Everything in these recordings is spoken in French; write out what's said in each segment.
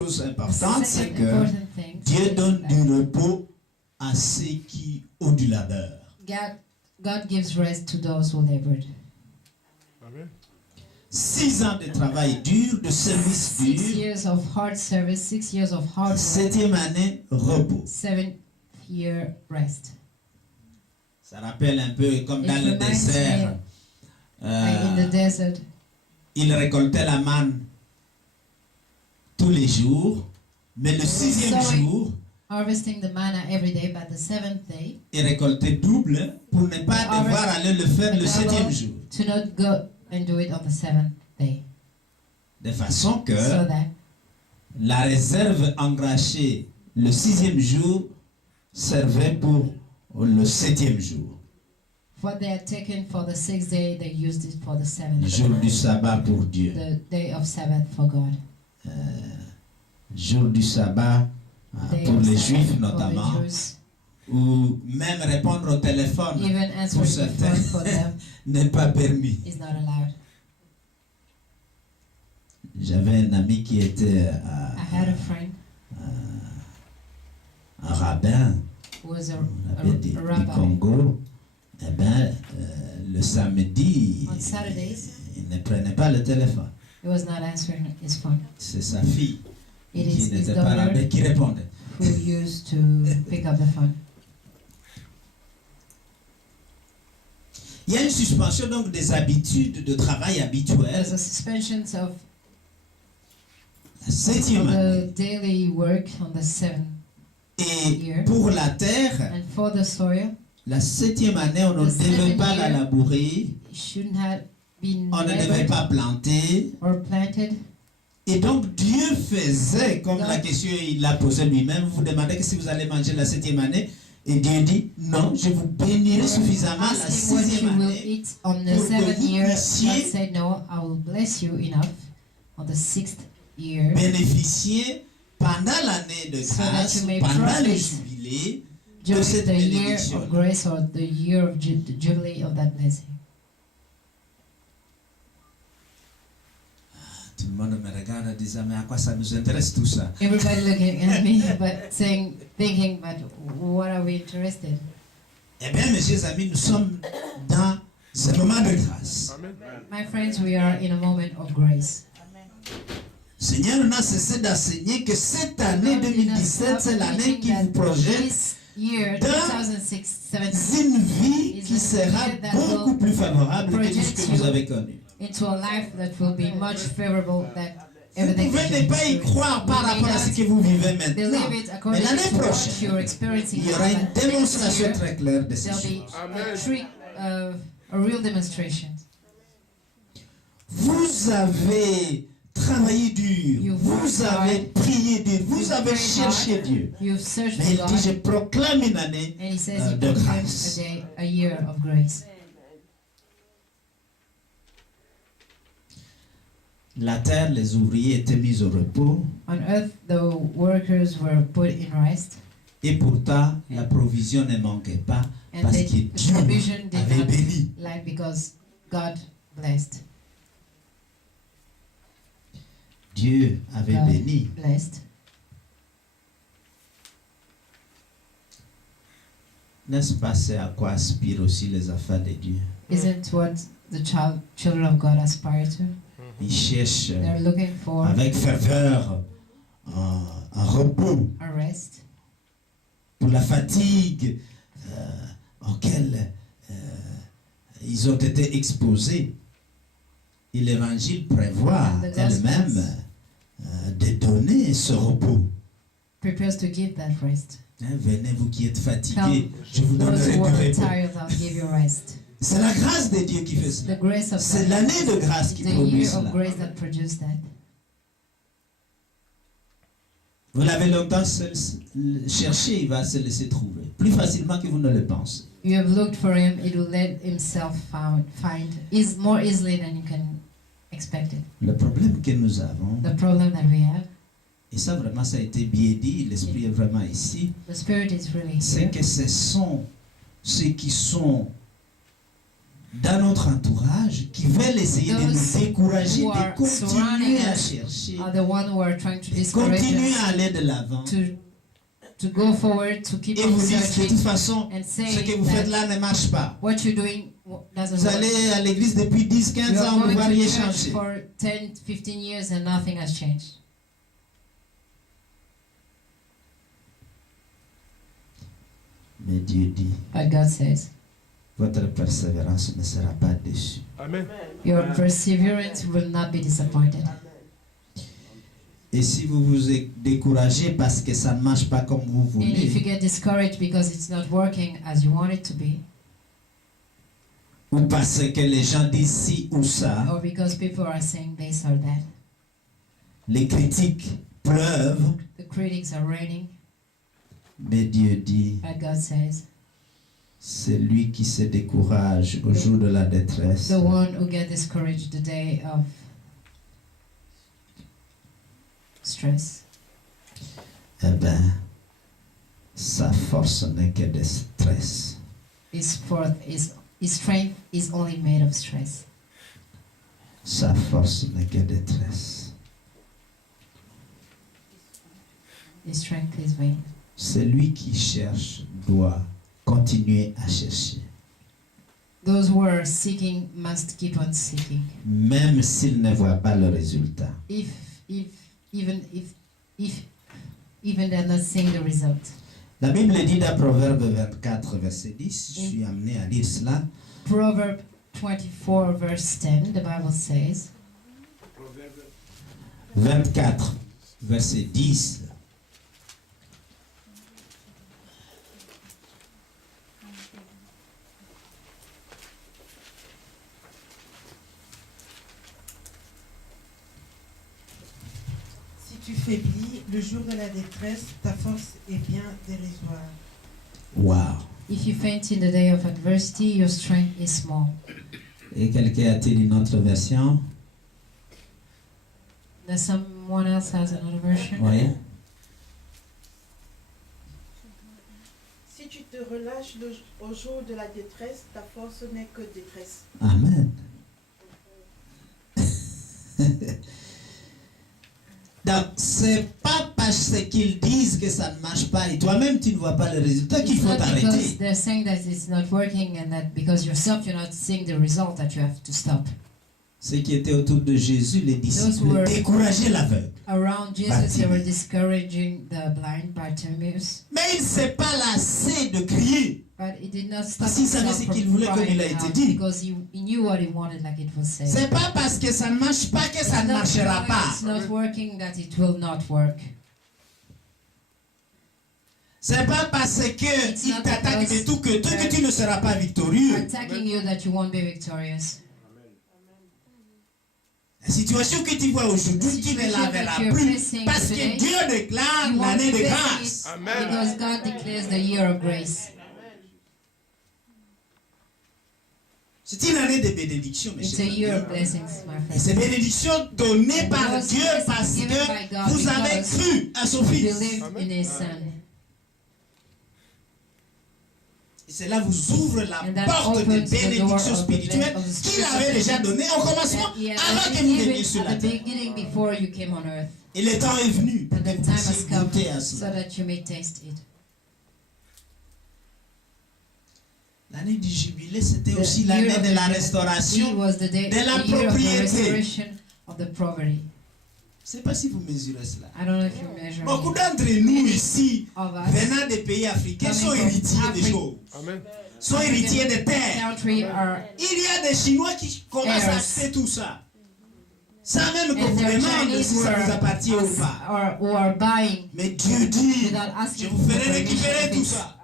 chose importante, c'est que Dieu donne du repos à ceux qui ont du labeur. God gives rest to those who labored. 6 ans de travail dur, de service 6 dur. years of hard service, 6 years of hard work. 7e année, repos. 7th year rest. Ça rappelle un peu comme dans le reminds désert. In the desert, Il récoltait la manne tous les jours, mais le 6e jour, harvesting the manna every day, but the 7th day, il récoltait double pour ne pas devoir aller le faire le 7e jour. To not go and do it on the 7th day. De façon que So that la réserve engrachée le 6e jour servait pour le 7e jour. what they had taken for the 6th day, they used it for the 7th Le jour du sabbat pour Dieu. The day of Sabbath for God. Jour du sabbat Day pour of les Sabbath juifs for notamment, the Jews. ou même répondre au téléphone Even pour answering the certains phone for them n'est pas permis. is not allowed. J'avais un ami qui était I had a friend un rabbin who was du a rabbi. Congo. Eh bien, le samedi, On Saturdays, il ne prenait pas le téléphone. he was not answering his phone. C'est sa fille It qui is his n'était pas là, daughter mais qui répondait. who used to pick up the phone. Il y a une suspension donc des habitudes de travail habituelles. There's a suspension of La 7e année. the daily work on the 7th Et year. pour la terre, And for the soil, la 7e année, on ne The devait 7th pas la year. labourer, it shouldn't have been on ne devait labored pas planter. or planted. Et donc Dieu faisait, comme God. la question il l'a posée lui-même, vous demandez que si vous allez manger la 7e année, et Dieu dit, non, je vous bénirai suffisamment la Asking what 6e you will année eat on the pour que 7th vous year, puissiez God said, no, I will bless you enough on the 6th year bénéficier pendant l'année de So that grâce, you may pendant le profit jubilé de during cette the year bénédiction. of grace or the year of the jubilee of that blessing. Tout le monde me regarde en disant, mais à quoi ça nous intéresse tout ça? Everybody looking at me, but thinking, but what are we interested? Eh bien, mes chers amis, nous sommes dans ce moment de grâce. My friends, we are in a moment of grace. Seigneur n'a cessé d'enseigner que cette année 2017, c'est l'année qui vous projette This year, dans 2017, une vie qui sera beaucoup plus favorable que tout ce que vous avez connu. into a life that will be much favorable than Vous everything pouvez that ne you're pas y experiencing. croire par You may rapport à ce not que vous vivez maintenant. believe it Mais according l'année to what you're prochaine, experiencing il y aura now, une but next démonstration year, très claire de ces there'll choses. be a real demonstration. Vous avez travaillé dur, vous avez prié dur, vous avez cherché Dieu. You've searched Mais for il dit, je God, proclame une année and He says He de proclaims grâce. a year of grace. La terre, les ouvriers étaient mis au repos, On earth, the workers were put in rest, et pourtant la provision ne manquait pas and parce que the Dieu provision did avait not béni. lack because God blessed. Dieu avait God béni. blessed. N'est-ce pas c'est à quoi aspirent aussi les enfants de Dieu? Isn't what the children of God aspire to? Ils cherchent They're looking for avec ferveur un repos a rest pour la fatigue auquel ils ont été exposés. Et l'Évangile prévoit And the elle-même de donner ce repos. prepares to give that rest. Hein, venez vous qui êtes fatigués, Come, je vous those donnerai who du are repos. tired, I'll give you rest. C'est la grâce de Dieu qui fait cela. The grace of C'est God. l'année de grâce qui The produit year of cela. grace that produced that. Vous l'avez longtemps cherché, il va se laisser trouver. Plus facilement que vous ne le pensez. You have looked for Him, it will let Himself find is more easily than you can expect it. Le problème que nous avons, The problem that we have, et ça vraiment ça a été bien dit, l'esprit est vraiment ici, the Spirit is really c'est here. que ce sont ceux qui sont dans notre entourage qui veulent essayer de nous Those décourager, who de are continuer surrounding à us chercher, are the ones who are trying to de discourage continuer à us aller de l'avant. to go forward, to keep Et on vous dites, de searching toute façon, and ce que saying vous faites that là ne marche pas. what you're doing doesn't Vous work. allez à l'église depuis 10, 15 You ans, are vous ne going voyez to rien church changer. for 10, 15 years and nothing has changed. Mais Dieu dit, But God says, votre persévérance ne sera pas déçue. Amen. your perseverance will not be disappointed. Et si vous vous découragez parce que ça ne marche pas comme vous And if you voulez, get discouraged because it's not working as you want it to be, ou parce que les gens disent ci ou ça, or because people are saying this or that, les critiques pleuvent, the critics are raining, mais Dieu dit, but God says, c'est lui qui se décourage au jour de la détresse. the one who get discouraged the day of stress, Eh bien, sa force n'est que de stress. his strength is only made of stress. Sa force n'est que de détresse. His strength is vain. Celui qui cherche doit continuer à chercher, Those who are seeking must keep on seeking. même s'il ne voit pas le résultat. Even they're not seeing the result. La Bible dit dans Proverbe 24, verset 10, je suis amené à lire cela. Proverb 24 verse 10, the Bible says, 24, verset 10. Si tu faiblis, le jour de la détresse, ta force est bien dérisoire. Wow. if you faint in the day of adversity, your strength is small. Et quelqu'un a-t-il une autre version? Does someone else has another version? Oui. Si tu te relâches au jour de la détresse, ta force n'est que détresse. Amen. Donc, c'est pas parce qu'ils disent que ça ne marche pas et toi-même tu ne vois pas le résultat qu'il It's faut not because t'arrêter. they're saying that it's not working and that because yourself you're not seeing the result that you have to stop. Ceux qui étaient autour de Jésus, les disciples, were- décourageaient l'aveugle. Around Jesus, they were discouraging the blind Bartimaeus, Mais il ne s'est pas lassé de crier. but he did not stop Parce qu'il savait himself ce qu'il from voulait, comme crying il a été out dit. because he knew what he wanted, like it was said. C'est pas parce que ça ne marche pas que ça ne marchera pas. It's not working that it will not work. C'est pas parce It's qu'il not t'attaque because de tout que tu ne seras pas victorieux. Attacking you that you won't be victorious. La situation que tu vois aujourd'hui, tu ne la verras plus. Parce que Dieu déclare You won't l'année de face grâce. it Amen. because God declares the year of grace. C'est une année de bénédiction, mes It's a chers year amis. of blessings, my Et friend. ces bénédictions données par Those Dieu blessings parce given by que God vous avez because cru à son You Fils. believe Amen. in His Son. Et cela vous ouvre la And that porte des opens the door bénédictions of the spirituelles of the qu'il spiritual avait déjà blessings données au commencement that He avant had que vous veniez given sur la at the terre. beginning before you came on earth. Et le temps est venu And que the vous time has puissiez come goûter à so cela. that you may taste it. L'année du jubilé, c'était The aussi year l'année of de the la Jubilee restauration. was the day, de la the year of the propriété. restoration of the property. Je ne sais pas si vous mesurez cela. I don't know if you measure Beaucoup it. d'entre nous ici, Of us, venant des pays africains, sont Coming from héritiers des Africa. choses, Amen. sont héritiers des terres. country are Il y a des Chinois qui commencent à Heirs. acheter tout ça. Sans même que and vous they're demandez Chinese si who ça vous appartient ou pas. who are buying Mais Dieu dit, without je asking vous for ferai permission récupérer if tout it ça.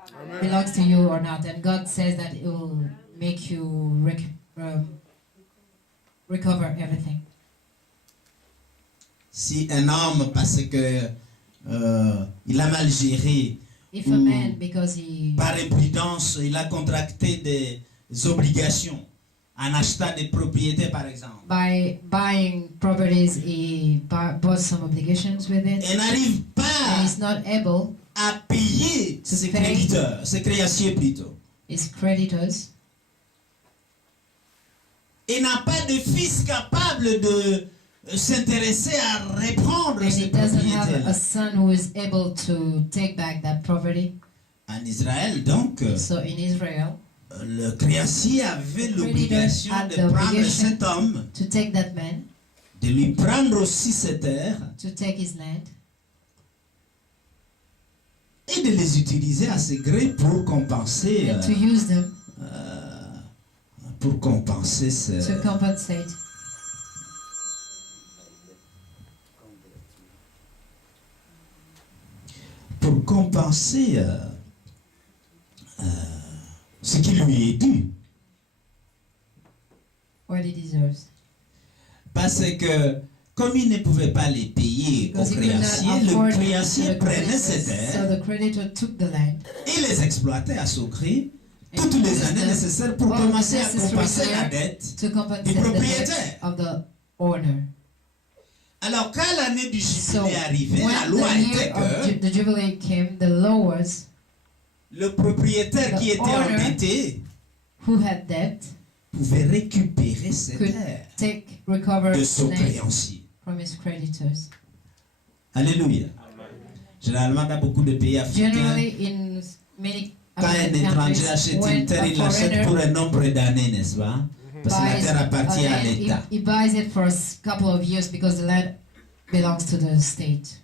belongs to you or not. And God says that it will make you recover everything. Si un homme, parce que il a mal géré, If a man, because he par imprudence, il a contracté des obligations en achetant des propriétés, par exemple, by buying properties, he bought some obligations with it, et n'arrive and pas he's not able, à payer ses pay. créditeurs, ses créanciers plutôt. his creditors, Il n'a pas de fils capable de s'intéresser à reprendre And ces he doesn't have propriétés-là. a son who is able to take back that property. En Israël, donc, So in Israel, le créancier avait creditor l'obligation had de the prendre obligation cet homme, to take that man, de lui prendre aussi ses terres to take his land, et de les utiliser à ses gré pour compenser, and to use them pour compenser ce... to compensate. Pour compenser ce qui lui est dû. What he deserves. Parce que comme il ne pouvait pas les payer au Because he could not créancier, afford le to créancier the prenait ses creditors. So terres the creditor took the land et les exploitait à son gré and toutes les used années them nécessaires pour all commencer à necessary compenser la year dette. to compensate the propriétaire. debt of the owner. Alors quand l'année du So jubilé arrivait, la when loi the était year of que the Jubilee came, the law was le propriétaire The qui était owner endetté who had debt pouvait récupérer ses could terres recover de son land créancier. from his creditors. Alléluia. Généralement, dans beaucoup de pays africains, Generally, in many quand un African étranger countries, achète when une terre, a il l'achète foreigner pour un nombre d'années, n'est-ce pas? Parce que la buys terre a appartient à land, l'État. he buys it for a couple of years because the land belongs to the state.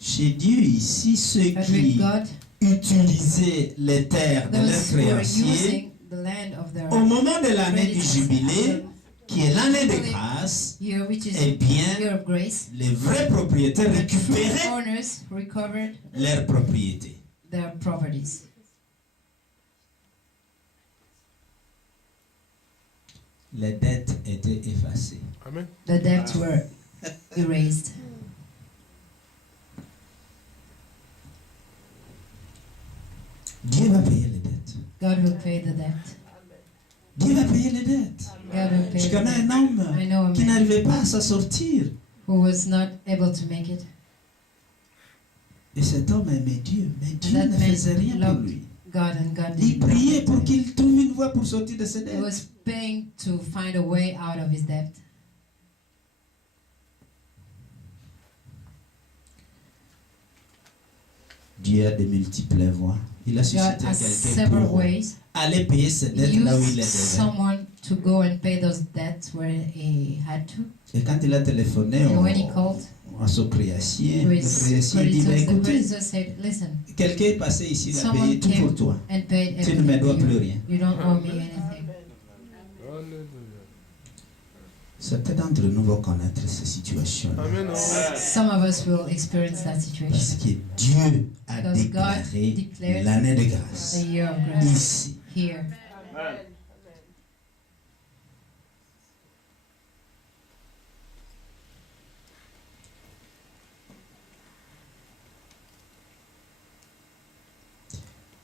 Chez Dieu, ici, ceux But with qui God, utilisaient les terres de leurs those who are créanciers, using the land of their au moment de l'année du creditors, jubilé, qui est l'année de grâce, year, which is eh bien, year of grace, les vrais propriétaires the true récupéraient owners recovered leurs propriétés. their properties. Les dettes étaient effacées. Amen. The debts were erased. Dieu va payer les dettes. God will pay the debt. Dieu va payer les dettes. God will pay Je the connais un debt. homme I know a qui man n'arrivait pas à s'en sortir. who was not able to make it. Et cet homme aimait Dieu, mais Dieu that ne man faisait rien pour loved lui. God and God Il did priait nothing pour for him. qu'il trouve une voie pour sortir de ses He dettes. was paying to find a way out of his debt. Dieu a de multiples voies. Il a God suscité has quelqu'un several pour ways. aller payer ses He dettes là où il les used devait. someone to go and pay those debts where he had to. Et quand il a téléphoné And when he called à son créancier, to le his créancier dit, creditors, the écoutez, creditor said, listen, quelqu'un est passé ici, il a Someone payé tout came pour toi. and paid Tu ne me everything dois to plus you. rien. You don't owe me anything. Alléluia. Certains d'entre nous vont connaître ces situations-là. Amen. Some of us will experience that Parce situation. que Dieu a Because God déclaré declared l'année de The grâce year of grace ici. here.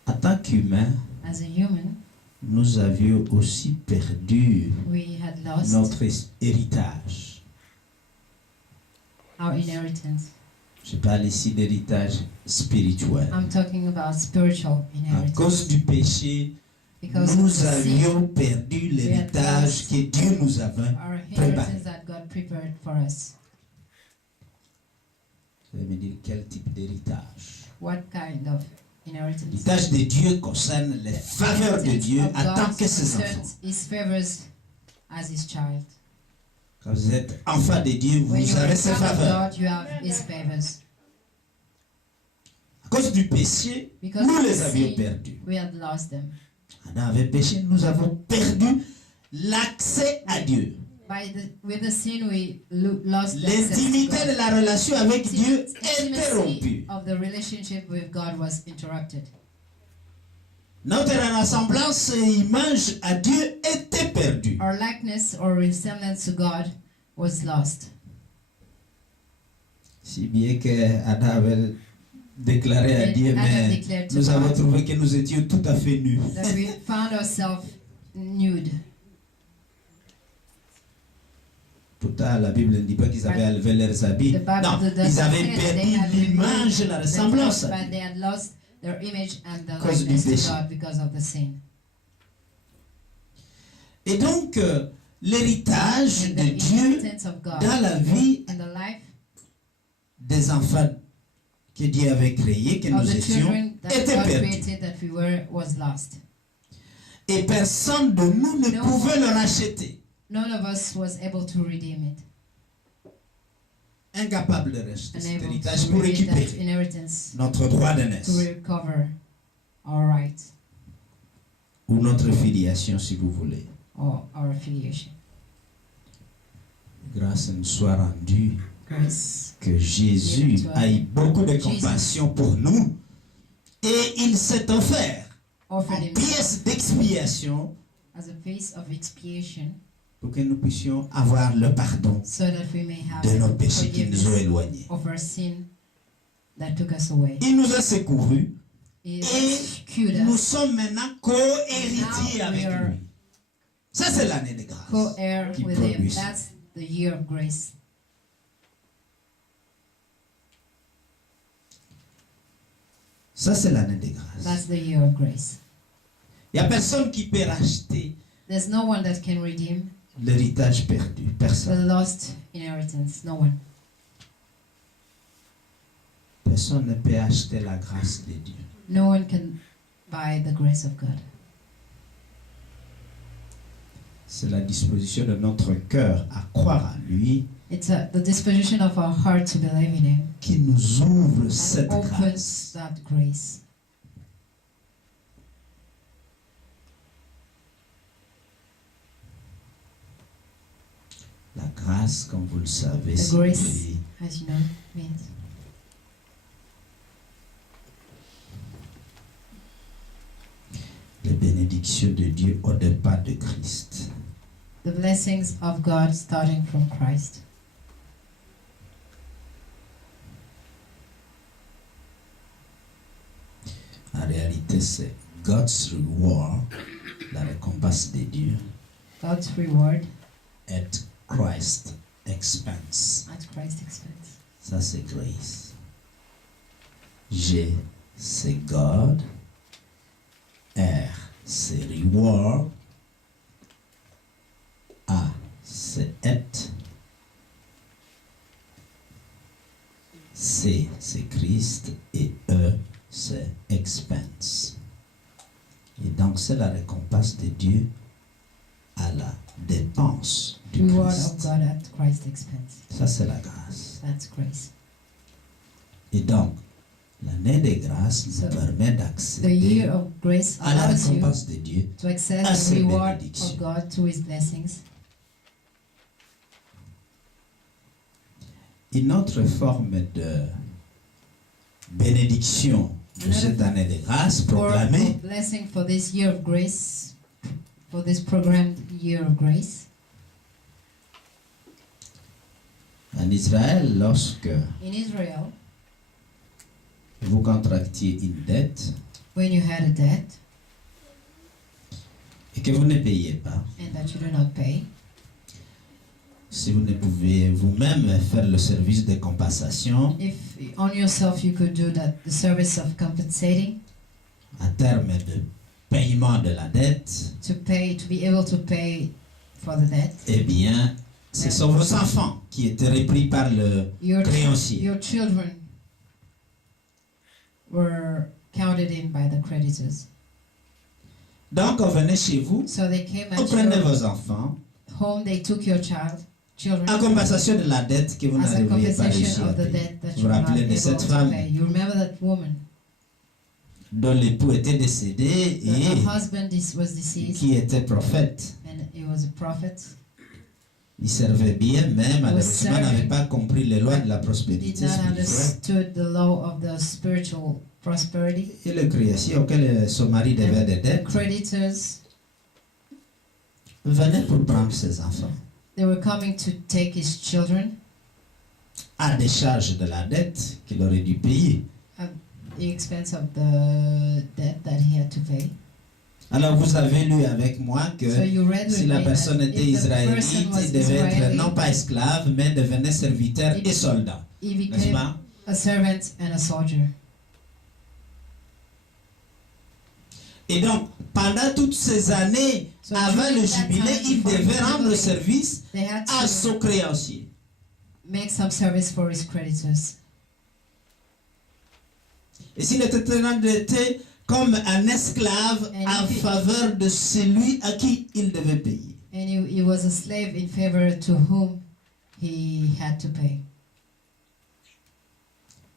En tant qu'humains, As a human, nous avions aussi perdu we had lost notre héritage. our inheritance. Je parle ici d'héritage spirituel. I'm talking about spiritual À inheritance. cause du péché, Because nous of the sin, avions perdu l'héritage que Dieu nous avait. our inheritance that God prepared for us. Vous allez me dire quel type d'héritage? What kind of inheritance? L'héritage de Dieu concerne les faveurs de Dieu Of en tant God que ses enfants. concerns His favors as His child. Quand vous êtes enfant de Dieu, When vous you are avez a ses son of faveurs. God, you have His favors. À cause du péché, Because nous of les the avions sin, perdus. we had lost them. Adam avait péché, nous avons perdu l'accès à Dieu. With the sin, we lost the access to L'intimité God. de la relation avec Dieu Intimacy interrompue. of the relationship with God was interrupted. Notre ressemblance et image à Dieu était perdue. Our likeness or resemblance to God was lost. Si bien que Adam avait déclaré à And Dieu, Adam mais declared to nous avons God trouvé que nous étions tout à fait nus. that we found ourselves nude. Pourtant, la Bible ne dit pas qu'ils avaient enlevé leurs habits. The Bible Non, doesn't ils say avaient that they perdu had l'image et la removed ressemblance. themselves, but they had lost their image and the Cause du likeness to péché. God because of the sin. Et donc, l'héritage And de the Dieu inheritance of God dans la vie in the life des enfants que Dieu avait créés, que of nous the étions, children that était God perdu. created that we were was lost. Et personne de nous ne No. pouvait le racheter. None of us was able to redeem it, Incapable de racheter cet unable héritage to pour redeem that récupérer inheritance, notre droit de to naissance recover our rights ou notre filiation, si vous voulez. or our affiliation. Grâce nous soit rendue Grace. que Jésus a eu beaucoup de compassion pour nous et il s'est offert en Offered himself pièce d'expiation as a face of expiation pour que nous puissions avoir le pardon so that we may have de nos péchés qui nous ont forgiveness éloignés. of our sin that took us away. Il nous a secourus He et rescued nous us, sommes maintenant co-héritiers Now we avec are lui. Ça, c'est l'année de grâce. co-heir qui with him. produit ça. That's the year of grace. Ça, c'est l'année de grâce. That's the year of grace. Il n'y a personne qui peut racheter There's no one that can redeem l'héritage perdu. the Personne. lost inheritance. No one. Personne ne peut acheter la grâce de Dieu. No one can buy the grace of God. C'est la disposition de notre cœur à croire en lui It's the disposition of our heart to believe in him qui nous ouvre that cette opens grâce. that grace. La grâce, comme vous le savez, The grace, signifie as you know, means les bénédictions de Dieu au départ de Christ. the blessings of God starting from Christ. En réalité, c'est God's reward, la récompense de Dieu, God's reward at Christ's expense. at Christ's expense. Ça, c'est grace. G, c'est God. R, c'est reward. A, c'est et. C, c'est Christ. Et E, c'est expense. Et donc, c'est la récompense de Dieu à la dépense du Reward of Christ. God at Christ's expense. Ça, c'est la grâce. That's grace. Et donc, l'année de grâce nous So, permet The d'accéder year of grace à la allows you récompense de Dieu. to access à the ses reward bénédictions. of God to his blessings. Une autre forme de bénédiction de Another cette année de grâce For proclamée, blessing for this year of grace, for this programmed year of grace. en Israël, lorsque In Israel, vous contractiez une dette when you had a debt et que vous ne payez pas, and that you do not pay, si vous ne pouvez vous-même faire le service de compensation if on yourself you could do that, the service of compensating à terme de paiement de la dette, to be able to pay for the debt, eh bien, ce sont vos enfants qui étaient repris par le your créancier. your children were counted in by the creditors. Donc, on venait chez vous, So they came on at prenait your vos enfants home, they took your children en compensation de la dette que vous as a n'arriviez pas réussi compensation à of the payer. debt that Vous you vous were not rappelez de able cette to femme pay. You remember that woman? dont l'époux était décédé Her et husband was deceased, qui était prophète. and he was a prophet. Il servait bien, mais malheureusement serving, n'avait pas compris les lois de la Did prospérité not spirituelle. understood the law of the spiritual prosperity. Et le créancier auquel son mari devait des The dettes creditors, venait pour prendre ses enfants they were coming to take his children à décharge de la dette qu'il aurait dû payer. at the expense of the debt that he had to pay. Alors vous avez lu avec moi que So you read si with la me personne that était if the israélite, person was il devait être Israeli, non pas esclave, mais devenait serviteur If- et soldat. he N'est-ce became pas? a servant and a soldier. Et donc, pendant toutes ces années, So avant during le that jubilé, time il before devait the rendre jubilee, service They had à to son créancier. make some service for his creditors. Et s'il était comme un esclave And en if he- faveur de celui à qui il devait payer. And he was a slave in favor to whom he had to pay.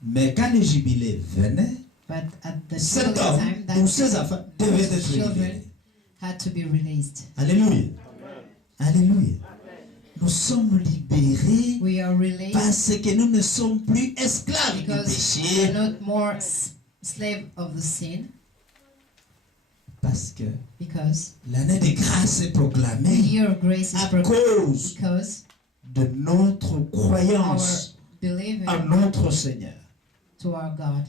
Mais quand le jubilé venait, But at the cet jubilee homme time, that ou ses enfants devaient être children libérés. had to be released. Alléluia. Alléluia. Nous sommes libérés We are released parce que nous ne sommes plus esclaves du because péché. we're not more slave of the sin, Parce que because l'année de grâce est the proclamée year of grace is à proclaimed cause because de notre our croyance believing en notre Seigneur. to our God,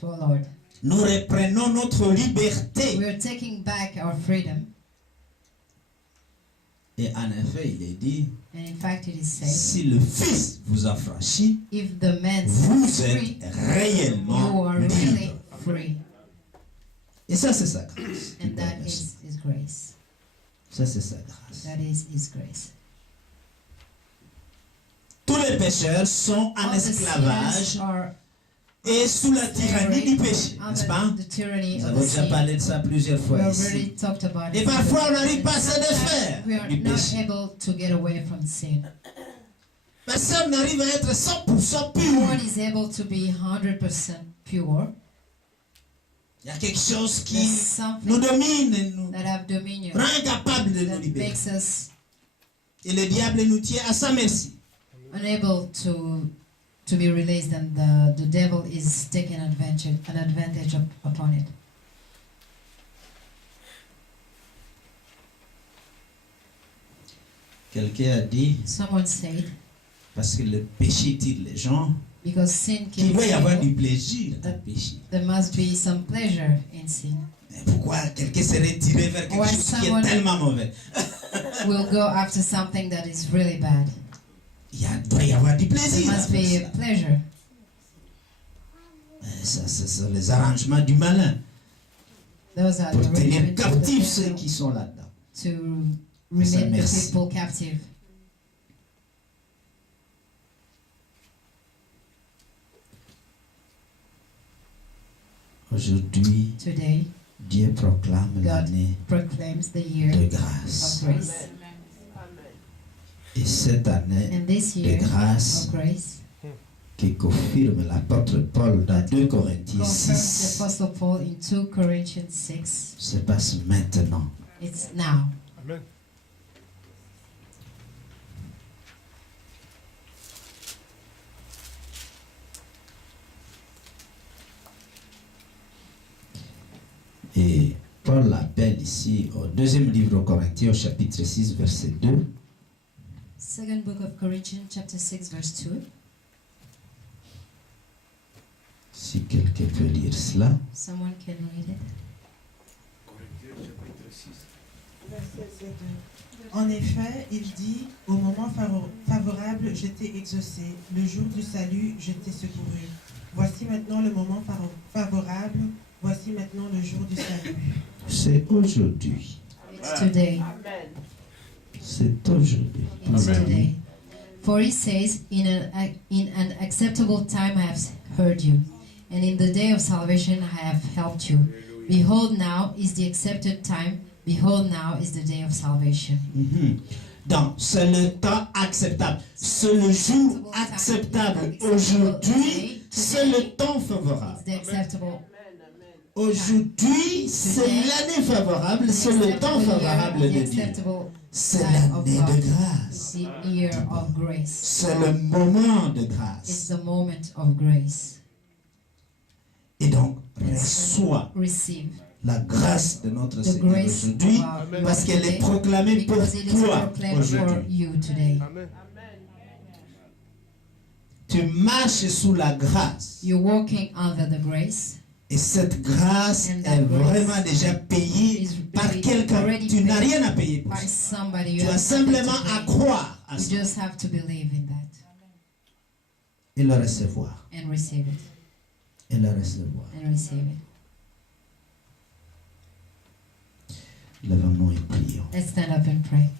to our Lord. Nous reprenons notre liberté. We are taking back our freedom. Et en effet, il est dit, And in fact, it is said, si le Fils vous affranchit, if the man vous sets free, êtes you réellement are really libre. free. Et ça, c'est sa grâce. And that is His grace. Ça, c'est sa grâce. That is His grace. Tous les pécheurs sont en All the esclavage sinners are et sous la tyrannie du péché, n'est-ce pas? under the tyranny Nous of avons the déjà sin. parlé de ça plusieurs We fois already ici. talked about Et it. parfois, on n'arrive pas à se Sometimes défaire we are du not péché. able to get away from sin. Personne n'arrive à être 100% No pur. one is able to be 100% pure. Il y a quelque chose qui There's nous something domine et nous that have dominion rend incapables de nous that libérer. makes us Et le diable nous tient à sa merci. unable to be released, and the devil is taking advantage upon it. Quelqu'un a dit, Someone said, parce que le péché tire les gens, because sin qu'il kills doit y avoir people, du plaisir dans le péché. there must be some pleasure in sin. Mais pourquoi quelqu'un serait tiré vers quelque Why chose qui est someone- tellement mauvais? We'll go after something that is really bad. Doit y avoir du There plaisir. must avec be ça. a pleasure. Ça, ce sont les arrangements du malin Those are pour the tenir arrangements of the captifs ceux devil qui sont là-dedans. to remain the merci. people captive. Aujourd'hui, Today Dieu proclame God l'année proclaims the year de of grâce. grace. Et cette année And this de year grâce of grace qui confirme l'apôtre Paul dans 2 Corinthiens confirms the 6 Apostle Paul in 2 Corinthians 6. se passe maintenant. It's now. Amen. Et Paul l'appelle ici au deuxième livre aux Corinthiens, au chapitre 6, verset 2. Second book of Corinthians, chapter 6, verse 2. Si quelqu'un peut lire cela. Someone can read it. Verset 2. En effet, il dit, au moment favorable, je t'ai exaucé. Le jour du salut, je t'ai secouru. Voici maintenant le moment favorable. Voici maintenant le jour du salut. C'est aujourd'hui. It's today. C'est aujourd'hui. It's Amen. today. For he says, in an acceptable time I have heard you, and in the day of salvation I have helped you. Behold, now is the accepted time. Behold, now is the day of salvation. Mhm. Donc, c'est le temps acceptable. C'est le jour acceptable. Aujourd'hui, c'est le temps It's favorable. the acceptable. Aujourd'hui, c'est l'année favorable. C'est le temps favorable de The Dieu. acceptable C'est time of l'année God. de grâce. The year of grace. C'est le moment de It's grâce. the moment of grace. Et donc, reçois Receive la grâce de notre the Seigneur grace of aujourd'hui our Lord parce qu'elle est today, proclamée pour because it is toi proclaimed for aujourd'hui. you today. Amen. Tu marches sous la grâce You're walking under the grace. et cette grâce And that est grace vraiment déjà payée is par paid, quelqu'un. already Tu n'as paid rien à payer pour By ça. somebody, you Tu as have nothing simplement to à pay. croire à You ça just have to believe in that et le recevoir. and receive it Et le recevoir. and receive it. Lèvons-nous et prions. Let's stand up and pray.